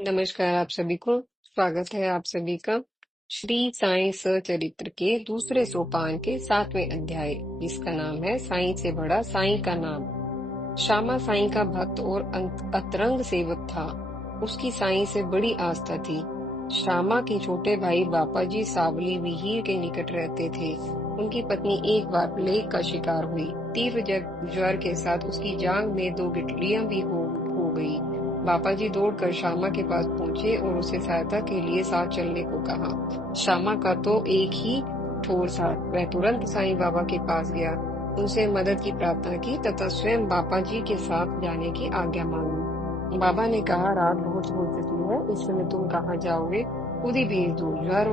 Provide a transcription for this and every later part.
नमस्कार आप सभी को। स्वागत है आप सभी का श्री साईं सचरित्र के दूसरे सोपान के 7वें अध्याय, जिसका नाम है साईं से बड़ा साईं का नाम। श्यामा साईं का भक्त और अतरंग सेवक था। उसकी साईं से बड़ी आस्था थी। श्यामा के छोटे भाई बापाजी सावली विहीर के निकट रहते थे। उनकी पत्नी एक बार प्लेग का शिकार हुई। तीव्र ज्वर के साथ उसकी जांघ में 2 गिठलियां भी हो गई। बापाजी दौड़कर श्यामा के पास पहुंचे और उसे सहायता के लिए साथ चलने को कहा। श्यामा का तो एक ही ठोर था। वह तुरंत साईं बाबा के पास गया, उनसे मदद की प्रार्थना की तथा स्वयं बापाजी के साथ जाने की आज्ञा मांगी। बाबा ने कहा, रात बहुत हो चुकी है, इस समय तुम कहाँ जाओगे? खुद ही भेज दो। ज्वर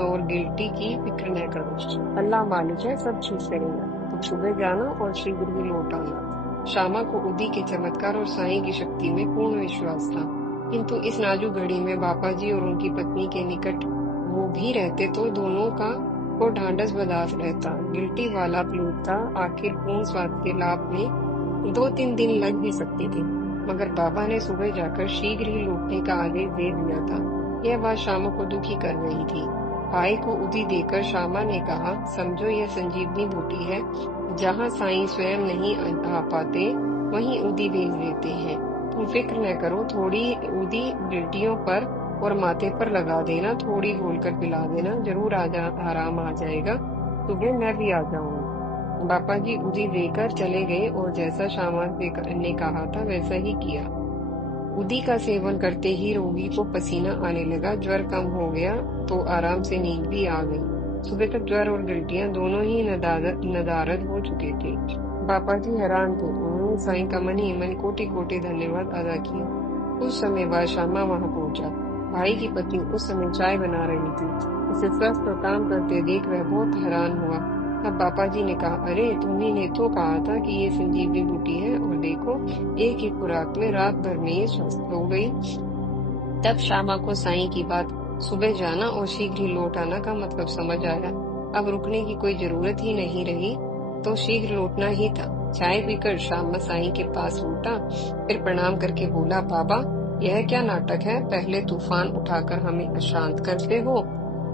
और गिल्टी की फिक्र न करो, अल्लाह मालिक है, सब ठीक करेगा। तुम सुबह जाना और शीघ्र ही लौट आना। श्यामा को उदी के चमत्कार और साईं की शक्ति में पूर्ण विश्वास था, किंतु इस नाजुक घड़ी में बापाजी और उनकी पत्नी के निकट वो भी रहते तो दोनों को ढांढस बर्दाश्त रहता। गिल्टी वाला प्लेग था, आखिर पूर्ण स्वास्थ्य के लाभ में 2-3 दिन लग भी सकते थे, मगर बाबा ने सुबह जाकर शीघ्र ही लौटने का आदेश दे दिया था। यह बात श्यामा को दुखी कर रही थी। भाई को उदी देकर श्यामा ने कहा, समझो यह संजीवनी बूटी है। जहाँ साईं स्वयं नहीं आ पाते वहीं उदी भेज देते हैं। तुम फिक्र न करो, थोड़ी उदी गिल्टियों पर और माथे पर लगा देना, थोड़ी घोलकर पिला देना, जरूर आराम आ जाएगा। सुबह मैं भी आ जाऊंगा। बापाजी उदी देकर चले गए और जैसा श्यामा ने कहा था वैसा ही किया। उदी का सेवन करते ही रोगी को पसीना आने लगा, ज्वर कम हो गया तो आराम से नींद भी आ गई। सुबह तक ज्वर और गिल्टियां दोनों ही नदारद हो चुके थे। बापाजी हैरान थे। उन्होंने साईं का मन ही मन कोटि कोटि धन्यवाद अदा किया। कुछ समय बाद श्यामा वहां पहुंचा। भाई की पत्नी उस समय चाय बना रही थी। उसे स्वस्थ और काम करते देख वह बहुत हैरान हुआ। तब बापाजी ने कहा, अरे तुम्ही ने तो कहा था कि ये संजीवनी बूटी है, और देखो एक ही खुराक में रात भर में ये स्वस्थ हो गई। तब श्यामा को साईं की बात, सुबह जाना और शीघ्र ही लौट आना का मतलब समझ आया। अब रुकने की कोई जरूरत ही नहीं रही, तो शीघ्र लौटना ही था। चाय पीकर श्यामा साईं के पास लौटा, फिर प्रणाम करके बोला, बाबा यह क्या नाटक है? पहले तूफान उठाकर हमें अशांत करते हो,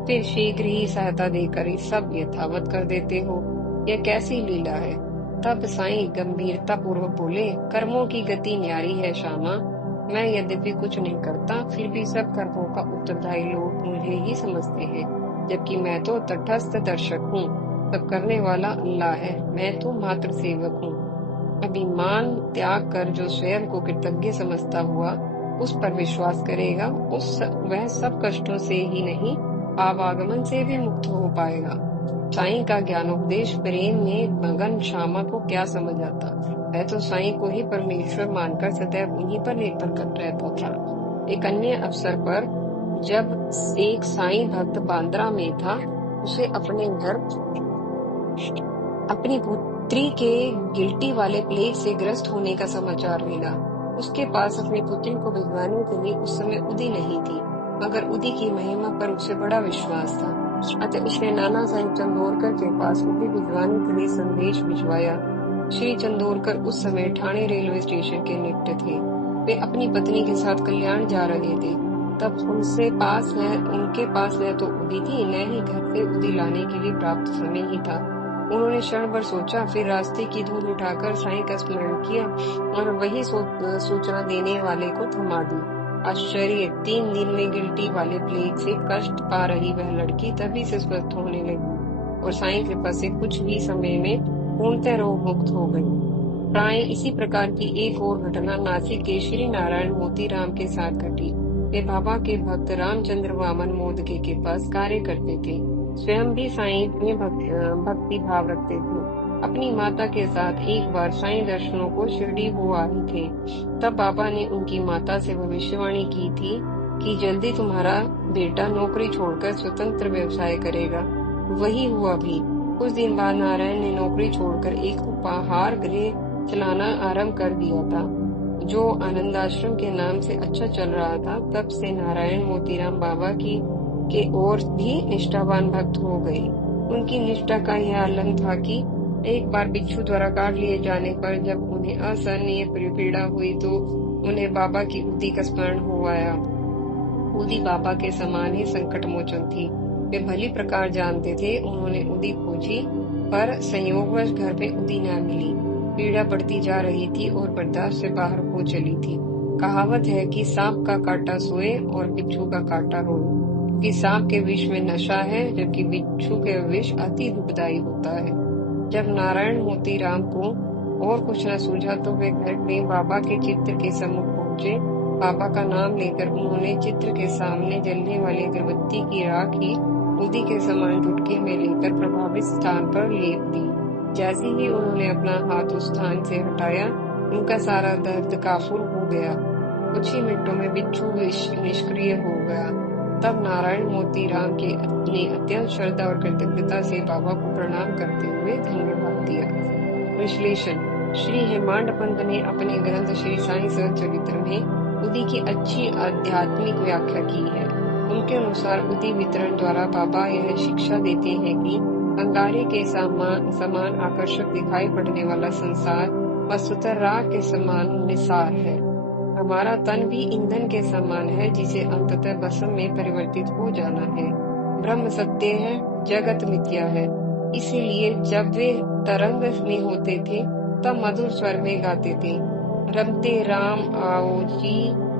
फिर शीघ्र ही सहायता देकर ही सब यथावत कर देते हो। यह कैसी लीला है? तब साईं गंभीरता पूर्वक बोले, कर्मों की गति न्यारी है श्यामा। मैं यद्यपि कुछ नहीं करता, फिर भी सब कर्मों का उत्तरदायी लोग मुझे ही समझते हैं, जबकि मैं तो तटस्थ दर्शक हूँ। सब करने वाला अल्लाह है, मैं तो मात्र सेवक हूँ। अभिमान त्याग कर जो स्वयं को कृतज्ञ समझता हुआ उस पर विश्वास करेगा, वह सब कष्टों से ही नहीं, आवागमन से भी मुक्त हो पाएगा। साईं का ज्ञानोपदेश प्रेम में मगन श्यामा को क्या समझ आता? वह तो साईं को ही परमेश्वर मानकर सदैव उन्हीं पर निर्भर कर रहता था। एक अन्य अवसर पर जब एक साईं भक्त बांद्रा में था, उसे अपने घर अपनी पुत्री के गिल्टी वाले प्लेग से ग्रस्त होने का समाचार मिला। उसके पास अपनी पुत्री को भिजवाने के लिए उस समय उदी नहीं थी, मगर उदी की महिमा पर उसे बड़ा विश्वास था। अतः उसने नाना साईं चंदोरकर के पास उदी भिजवाने के लिए संदेश भिजवाया। श्री चंदोरकर उस समय ठाणे रेलवे स्टेशन के निकट थे। वे अपनी पत्नी के साथ कल्याण जा रहे थे। तब उनके पास न तो उदी थी, न ही घर से उदी लाने के लिए प्राप्त समय ही था। उन्होंने क्षण भर सोचा, फिर रास्ते की धूल उठाकर साईं का स्मरण किया और वही सूचना देने वाले को थमा दी। आश्चर्य, 3 दिन में गिल्टी वाले प्लेग से कष्ट पा रही वह लड़की तभी से स्वस्थ होने लगी और साईं कृपा से कुछ ही समय में पूर्णतः रोग मुक्त हो गई। प्राय इसी प्रकार की एक और घटना नासिक के श्री नारायण मोतीराम के साथ घटी। वे बाबा के भक्त रामचंद्र वामन मोदके के पास कार्य करते थे। स्वयं भी साईं में भक्ति भाव रखते थे। अपनी माता के साथ एक बार साईं दर्शनों को शिरडी हो आए थे। तब बाबा ने उनकी माता से भविष्यवाणी की थी कि जल्दी तुम्हारा बेटा नौकरी छोड़कर स्वतंत्र व्यवसाय करेगा। वही हुआ भी। कुछ दिन बाद नारायण ने नौकरी छोड़कर एक उपहार गृह चलाना आरंभ कर दिया था, जो आनंदाश्रम के नाम से अच्छा चल रहा था। तब से नारायण मोतीराम बाबा के ओर भी निष्ठावान भक्त हो गए। उनकी निष्ठा का यह आलम था कि एक बार बिच्छू द्वारा काट लिए जाने पर जब उन्हें असहनीय पीड़ा हुई तो उन्हें बाबा की उदी का स्मरण हो आया। उदी बाबा के समान ही संकट मोचन थी। वे भली प्रकार जानते थे। उन्होंने उदी खोजी, पर संयोगवश घर में उदी न मिली। पीड़ा बढ़ती जा रही थी और बर्दाश्त से बाहर हो चली थी। कहावत है कि सांप का काटा सोए और बिच्छू का काटा रोए, क्योंकि सांप के विष में नशा है, जबकि बिच्छू के विष अति दुखदायी होता है। जब नारायण मोतीराम को और कुछ न सूझा तो वे घर में बाबा के चित्र के सम्मुख पहुंचे। बाबा का नाम लेकर उन्होंने चित्र के सामने जलने वाली अगरबत्ती की राख ही उदी के समान चुटकी में लेकर प्रभावित स्थान पर लेप दी। जैसे ही उन्होंने अपना हाथ उस स्थान से हटाया, उनका सारा दर्द काफूर हो गया। कुछ ही मिनटों में बिच्छू निष्क्रिय हो गया। तब नारायण मोतीराम के ने अत्यंत श्रद्धा और कृतज्ञता से बाबा को प्रणाम करते हुए धन्यवाद दिया। विश्लेषण: श्री हेमांड पंत ने अपने ग्रंथ श्री साईं सच्चरित्र में उदी की अच्छी आध्यात्मिक व्याख्या की है। उनके अनुसार उदी वितरण द्वारा बाबा यह शिक्षा देते हैं कि अंगारे के समान आकर्षक दिखाई पड़ने वाला संसार वस्तुतः राख के समान निसार है। हमारा तन भी ईंधन के समान है, जिसे अंततः भस्म में परिवर्तित हो जाना है। ब्रह्म सत्य है, जगत मिथ्या है। इसीलिए जब वे तरंग में होते थे तब मधुर स्वर में गाते थे, रमते राम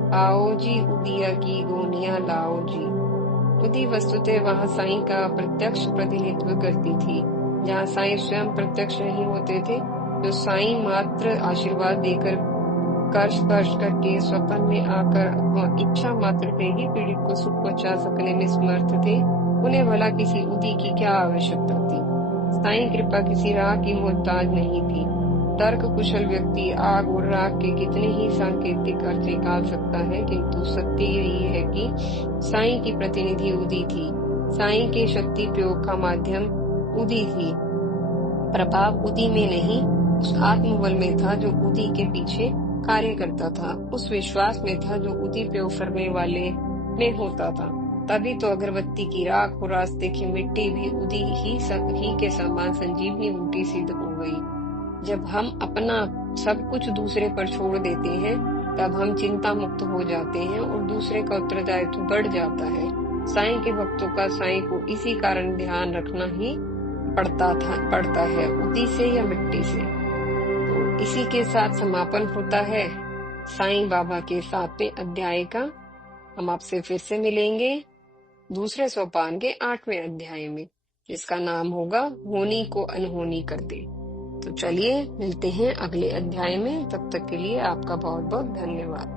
आओ जी उदिया की गोनिया लाओ जी। उदी वस्तुतः वहाँ साईं का प्रत्यक्ष प्रतिनिधित्व करती थी। जहाँ साईं स्वयं प्रत्यक्ष नहीं होते थे, जो साईं मात्र आशीर्वाद देकर कर स्पर्श करके स्वप्न में आकर अथवा इच्छा मात्र से ही पीड़ित को सुख पहुंचा सकने में समर्थ थे, उन्हें भला किसी उदी की क्या आवश्यकता थी। साईं कृपा किसी राह की मोहताज नहीं थी। तर्क कुशल व्यक्ति आग और राख के कितने ही सांकेतिक अर्थ निकाल सकता है, किंतु सत्य यही है कि साईं की प्रतिनिधि उदी थी। साईं के शक्ति प्रयोग का माध्यम उदी थी। प्रभाव उदी में नहीं, उस आत्मबल में था जो उदी के पीछे कार्य करता था। उस विश्वास में था जो उदी प्रयोग करने वाले में होता था। तभी तो अगरबत्ती की राख और रास्ते की मिट्टी भी उदी ही के समान संजीवनी बूटी सिद्ध हो गई। जब हम अपना सब कुछ दूसरे पर छोड़ देते हैं, तब हम चिंता मुक्त हो जाते हैं और दूसरे का उत्तरदायित्व बढ़ जाता है। साईं के भक्तों का साईं को इसी कारण ध्यान रखना ही पड़ता है, उदी से या मिट्टी से। तो इसी के साथ समापन होता है साईं बाबा के 7वें अध्याय का। हम आपसे फिर से मिलेंगे दूसरे सोपान के 8वें अध्याय में, जिसका नाम होगा होनी को अनहोनी कर दे। तो चलिए मिलते हैं अगले अध्याय में। तब तक के लिए आपका बहुत बहुत धन्यवाद।